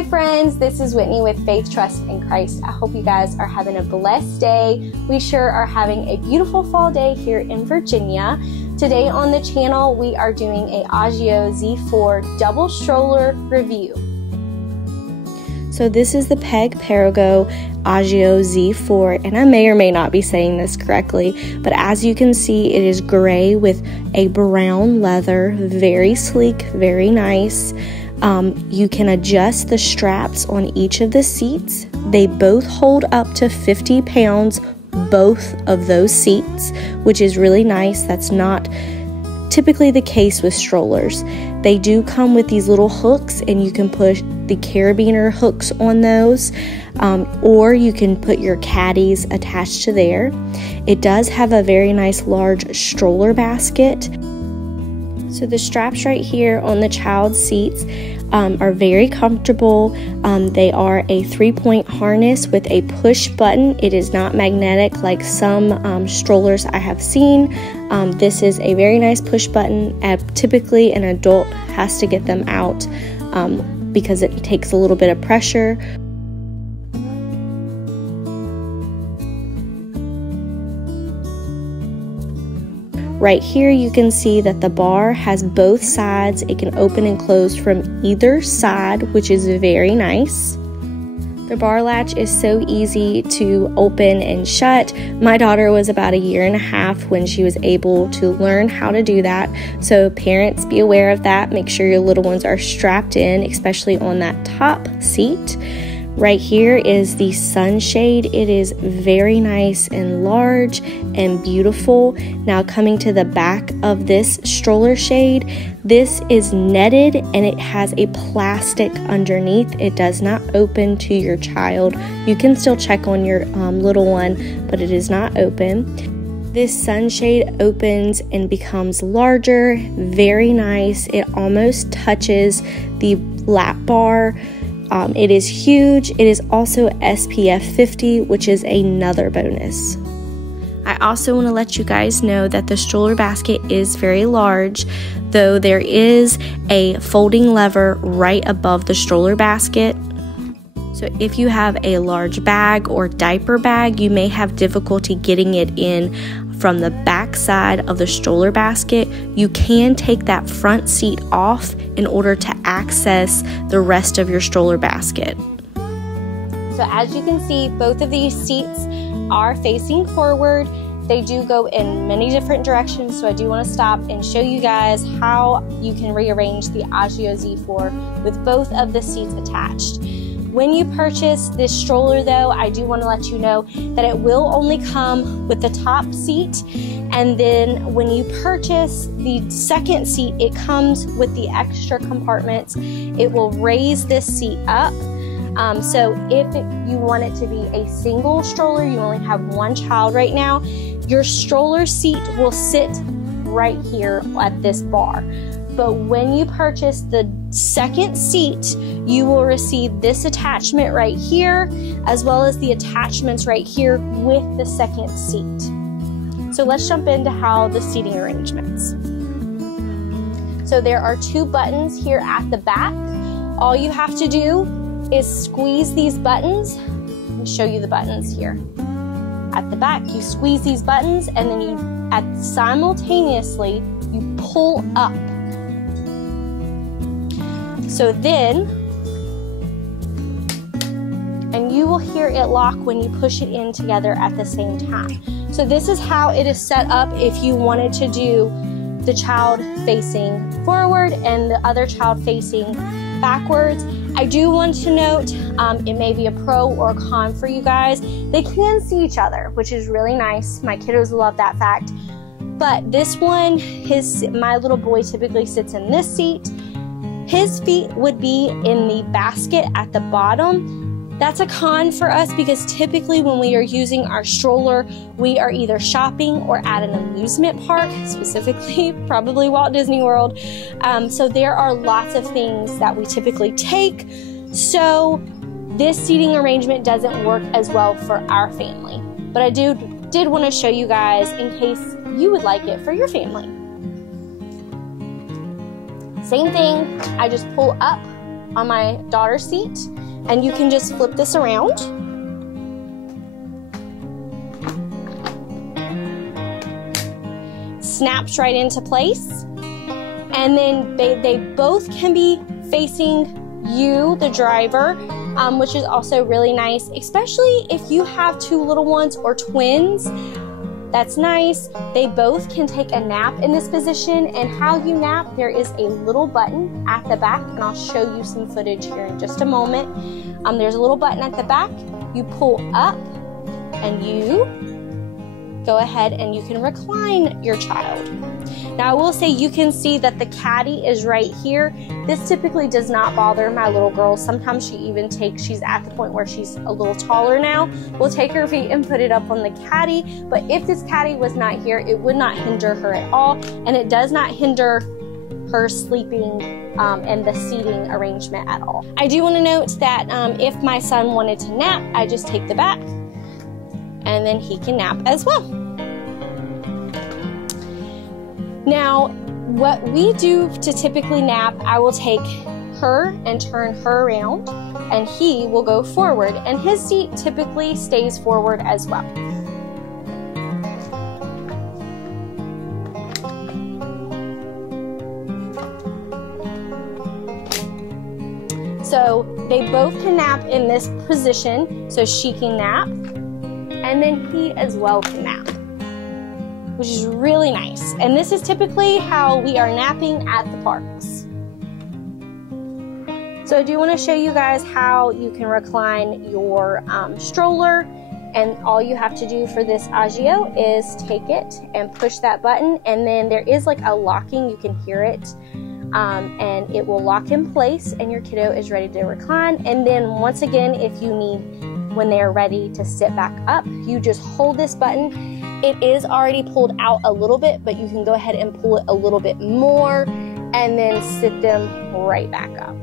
Hi friends, this is Whitney with Faith, Trust, and Christ. I hope you guys are having a blessed day. We sure are having a beautiful fall day here in Virginia. Today on the channel, we are doing a Agio Z4 double stroller review. So this is the Perego Agio Z4, and I may or may not be saying this correctly, but as you can see, it is gray with a brown leather, very sleek, very nice. You can adjust the straps on each of the seats. They both hold up to 50 pounds, both of those seats, which is really nice. That's not typically the case with strollers. They do come with these little hooks, and you can push the carabiner hooks on those, or you can put your caddies attached to there. It does have a very nice large stroller basket. So the straps right here on the child seats are very comfortable. They are a 3-point harness with a push button. It is not magnetic like some strollers I have seen. This is a very nice push button. Typically an adult has to get them out because it takes a little bit of pressure. Right here you can see that the bar has both sides. It can open and close from either side, which is very nice. The bar latch is so easy to open and shut. My daughter was about 1.5 years when she was able to learn how to do that. So parents, be aware of that. Make sure your little ones are strapped in, especially on that top seat. Right here is the sunshade. It is very nice and large and beautiful. Now coming to the back of this stroller shade, this is netted and it has a plastic underneath. It does not open to your child. You can still check on your little one, but it is not open. This sunshade opens and becomes larger, very nice. It almost touches the lap bar. It is huge. It is also SPF 50, which is another bonus. I also want to let you guys know that the stroller basket is very large, though there is a folding lever right above the stroller basket. So if you have a large bag or diaper bag, you may have difficulty getting it in from the back side of the stroller basket. You can take that front seat off in order to access the rest of your stroller basket. So as you can see, both of these seats are facing forward. They do go in many different directions, so I do want to stop and show you guys how you can rearrange the Agio Z4 with both of the seats attached. When you purchase this stroller though, I do want to let you know that it will only come with the top seat, and then when you purchase the second seat, it comes with the extra compartments. It will raise this seat up. So if you want it to be a single stroller, you only have one child right now, your stroller seat will sit right here at this bar. But when you purchase the second seat, you will receive this attachment right here, as well as the attachments right here with the second seat. So let's jump into how the seating arrangements. So there are 2 buttons here at the back. All you have to do is squeeze these buttons. Let me show you the buttons here. At the back, you squeeze these buttons, and then you simultaneously you pull up. So then, and you will hear it lock when you push it in together at the same time. So this is how it is set up if you wanted to do the child facing forward and the other child facing backwards. I do want to note, it may be a pro or a con for you guys. They can see each other, which is really nice. My kiddos love that fact. But this one, my little boy typically sits in this seat. His feet would be in the basket at the bottom. That's a con for us because typically when we are using our stroller, we are either shopping or at an amusement park, specifically probably Walt Disney World. So there are lots of things that we typically take. So this seating arrangement doesn't work as well for our family. But I did want to show you guys in case you would like it for your family. Same thing, I just pull up on my daughter's seat, and you can just flip this around. Snaps right into place. And then they both can be facing you, the driver, which is also really nice, especially if you have two little ones or twins. That's nice. They both can take a nap in this position, and how you nap, there is a little button at the back, and I'll show you some footage here in just a moment. There's a little button at the back. You pull up and you go ahead and you can recline your child. Now I will say you can see that the caddy is right here. This typically does not bother my little girl. Sometimes she's at the point where she's a little taller now. We'll take her feet and put it up on the caddy. But if this caddy was not here, it would not hinder her at all. And it does not hinder her sleeping and the seating arrangement at all. I do want to note that if my son wanted to nap, I just take the back and then he can nap as well. Now, what we do to typically nap, I will take her and turn her around, and he will go forward, and his seat typically stays forward as well. So they both can nap in this position, so she can nap, and then he as well can nap, which is really nice. And this is typically how we are napping at the parks. So I do want to show you guys how you can recline your stroller, and all you have to do for this Agio is take it and push that button, and then there is like a locking, you can hear it, and it will lock in place and your kiddo is ready to recline. And then once again, if you need, when they are ready to sit back up, you just hold this button. It is already pulled out a little bit, but you can go ahead and pull it a little bit more and then sit them right back up.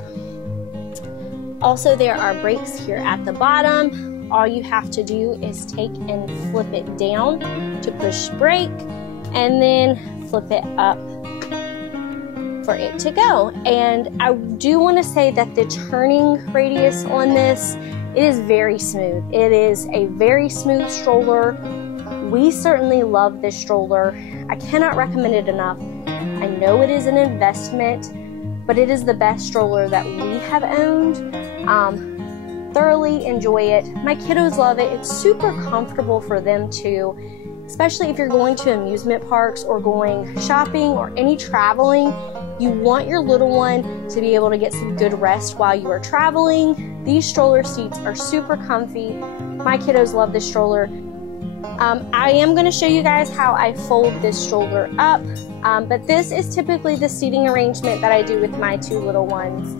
Also, there are brakes here at the bottom. All you have to do is take and flip it down to push brake, and then flip it up for it to go. And I do want to say that the turning radius on this, it is very smooth. It is a very smooth stroller. We certainly love this stroller. I cannot recommend it enough. I know it is an investment, but it is the best stroller that we have owned. Thoroughly enjoy it. My kiddos love it. It's super comfortable for them too, especially if you're going to amusement parks or going shopping or any traveling. You want your little one to be able to get some good rest while you are traveling. These stroller seats are super comfy. My kiddos love this stroller. I am going to show you guys how I fold this stroller up, but this is typically the seating arrangement that I do with my two little ones.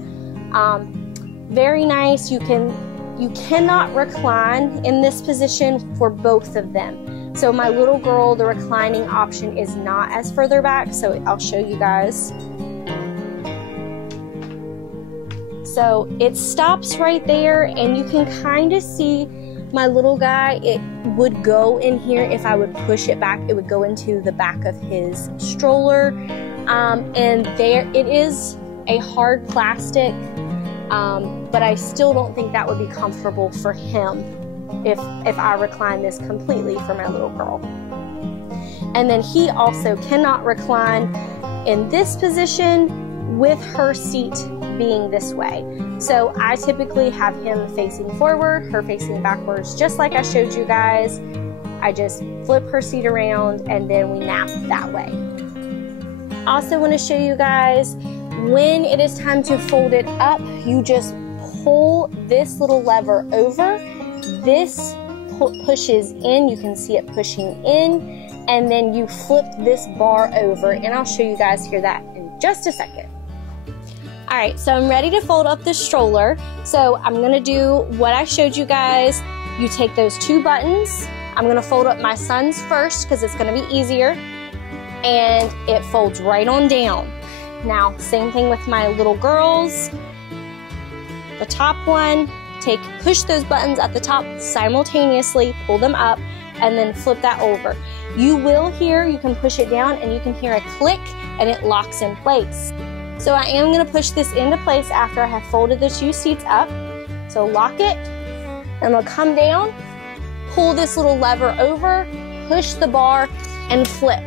Very nice. You cannot recline in this position for both of them. So my little girl, the reclining option is not as further back, so I'll show you guys. So it stops right there, and you can kind of see my little guy. It would go in here if I would push it back. It would go into the back of his stroller, and there it is a hard plastic, but I still don't think that would be comfortable for him if I recline this completely for my little girl. And then he also cannot recline in this position with her seat being this way. So I typically have him facing forward, her facing backwards, just like I showed you guys. I just flip her seat around and then we nap that way. Also want to show you guys, when it is time to fold it up, you just pull this little lever over. This pushes in, you can see it pushing in, and then you flip this bar over, and I'll show you guys here that in just a second. All right, so I'm ready to fold up this stroller. So I'm gonna do what I showed you guys. You take those two buttons. I'm gonna fold up my son's first because it's gonna be easier, and it folds right on down. Now, same thing with my little girls. The top one, push those buttons at the top simultaneously, pull them up, and then flip that over. You will hear, you can push it down and you can hear a click and it locks in place. So I am going to push this into place after I have folded the 2 seats up. So lock it, and I'll come down, pull this little lever over, push the bar, and flip.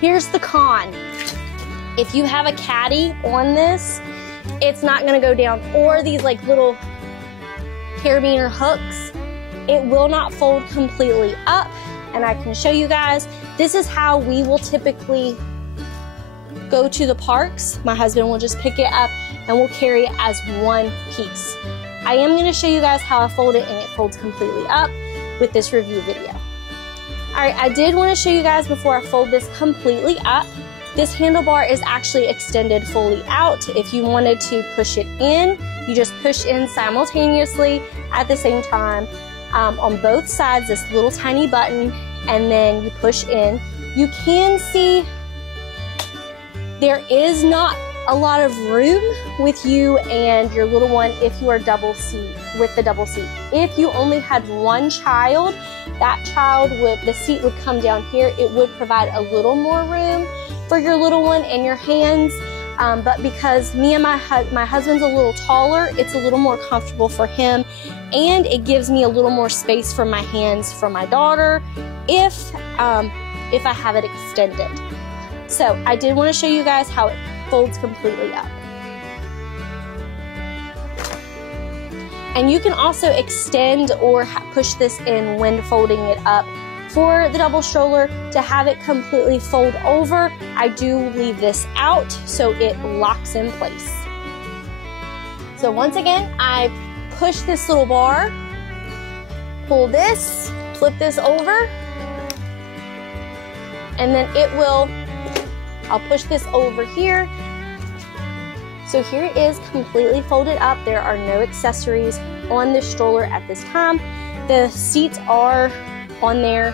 Here's the con. If you have a caddy on this, it's not going to go down, or these like little carabiner hooks. It will not fold completely up, and I can show you guys. This is how we will typically go to the parks. My husband will just pick it up and we'll carry it as one piece. I am going to show you guys how I fold it, and it folds completely up with this review video. Alright, I did want to show you guys before I fold this completely up. This handlebar is actually extended fully out. If you wanted to push it in, you just push in simultaneously at the same time on both sides, this little tiny button, and then you push in. You can see there is not a lot of room with you and your little one if you are with the double seat. If you only had one child, the seat would come down here. It would provide a little more room for your little one and your hands, but because me and my husband's a little taller, it's a little more comfortable for him, and it gives me a little more space for my hands for my daughter if I have it extended. So I did want to show you guys how it folds completely up. And you can also extend or push this in when folding it up. For the double stroller, to have it completely fold over, I do leave this out so it locks in place. So once again, I push this little bar, pull this, flip this over, and then I'll push this over here. So here it is completely folded up. There are no accessories on this stroller at this time. The seats are on there,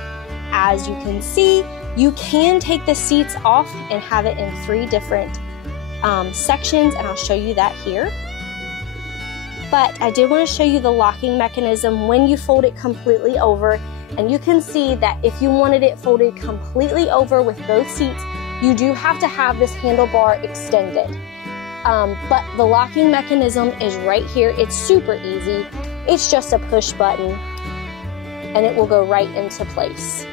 as you can see. You can take the seats off and have it in 3 different sections, and I'll show you that here. But I did want to show you the locking mechanism when you fold it completely over, and you can see that if you wanted it folded completely over with both seats, you do have to have this handlebar extended. But the locking mechanism is right here. It's super easy. It's just a push button, and it will go right into place.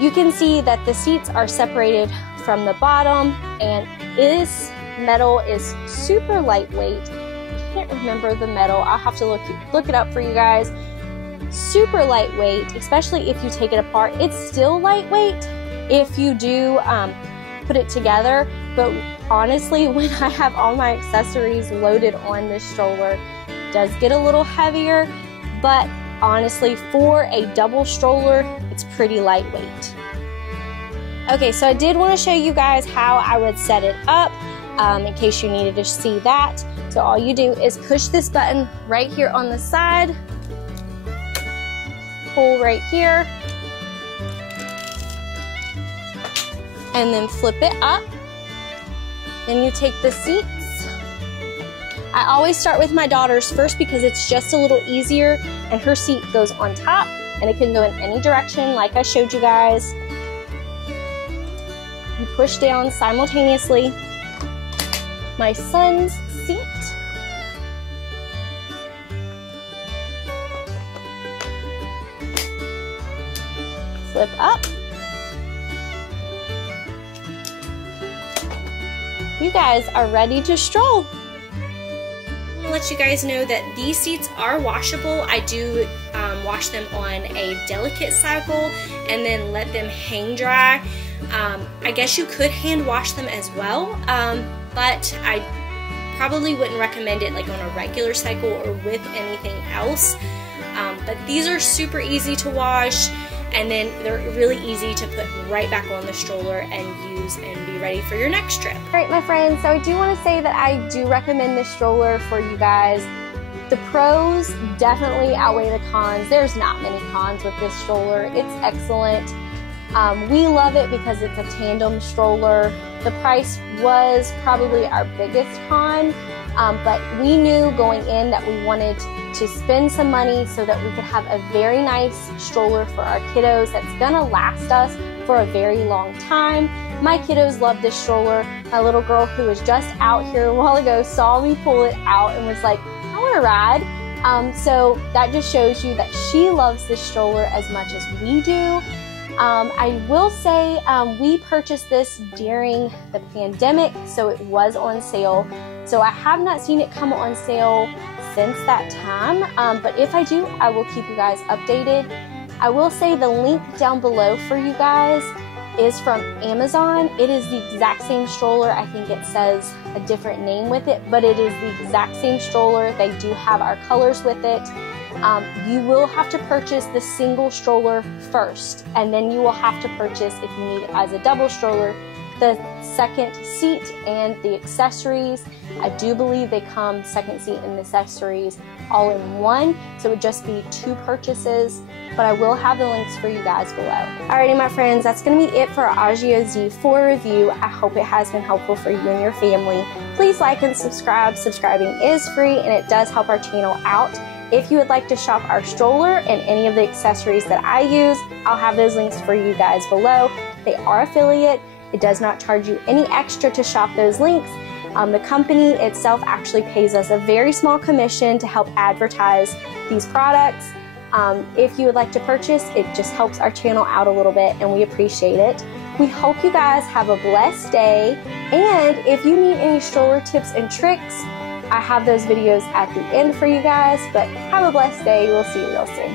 You can see that the seats are separated from the bottom, and this metal is super lightweight. I can't remember the metal. I'll have to look it up for you guys. Super lightweight, especially if you take it apart. It's still lightweight if you do put it together, but honestly, when I have all my accessories loaded on this stroller, it does get a little heavier, but honestly, for a double stroller, it's pretty lightweight. Okay, so I did want to show you guys how I would set it up in case you needed to see that. So all you do is push this button right here on the side, pull right here, and then flip it up. Then you take the seats. I always start with my daughter's first because it's just a little easier, and her seat goes on top and it can go in any direction like I showed you guys. You push down simultaneously my son's seat. Flip up. You guys are ready to stroll. I'm gonna let you guys know that these seats are washable. I do wash them on a delicate cycle and then let them hang dry. I guess you could hand wash them as well, but I probably wouldn't recommend it like on a regular cycle or with anything else. But these are super easy to wash, and then they're really easy to put right back on the stroller and use and be ready for your next trip. All right, my friends, so I do want to say that I do recommend this stroller for you guys. The pros definitely outweigh the cons. There's not many cons with this stroller. It's excellent. We love it because it's a tandem stroller. The price was probably our biggest con, but we knew going in that we wanted to spend some money so that we could have a very nice stroller for our kiddos that's gonna last us for a very long time. My kiddos love this stroller. My little girl, who was just out here a while ago, saw me pull it out and was like, I want to ride. So that just shows you that she loves this stroller as much as we do. I will say we purchased this during the pandemic, so it was on sale. So I have not seen it come on sale since that time, but if I do, I will keep you guys updated. I will say the link down below for you guys is from Amazon. It is the exact same stroller. I think it says a different name with it, but it is the exact same stroller. They do have our colors with it. You will have to purchase the single stroller first, and then you will have to purchase, if you need it as a double stroller, the second seat and the accessories. I do believe they come second seat and accessories all in one, so it would just be 2 purchases, but I will have the links for you guys below. Alrighty, my friends, that's going to be it for our Agio Z4 review. I hope it has been helpful for you and your family. Please like and subscribe. Subscribing is free and it does help our channel out. If you would like to shop our stroller and any of the accessories that I use, I'll have those links for you guys below. They are affiliate. It does not charge you any extra to shop those links. The company itself actually pays us a very small commission to help advertise these products. If you would like to purchase, it just helps our channel out a little bit and we appreciate it. We hope you guys have a blessed day, and if you need any stroller tips and tricks, I have those videos at the end for you guys, but have a blessed day. We'll see you real soon.